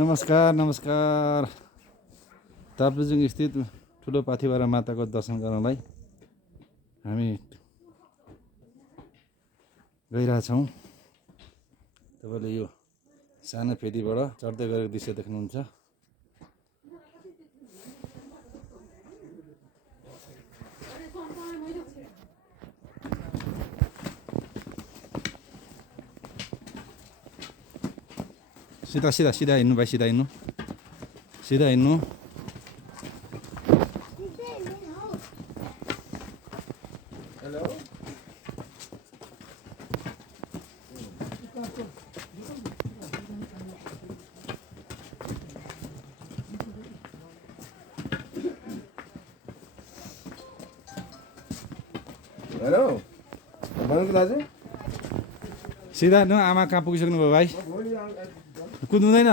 नमस्कार नमस्कार ताप्लेजुङ स्थित ठुलो पाथिभरा माताको दर्शन गर्नलाई हामी गइरहेछौँ। तपाईँले यो सानो फेदीबाट चढ्दै गरेको दृश्य देख्नुहुन्छ। सिधा सिधा सिधा हिँड्नु भाइ, सिधा हिँड्नु, सिधा हिँड्नु। हेलो भन्नुको दाजु सिधा हिँड्नु। आमा कहाँ पुगिसक्नु भयो भाइ? कुद्नुहुँदैन?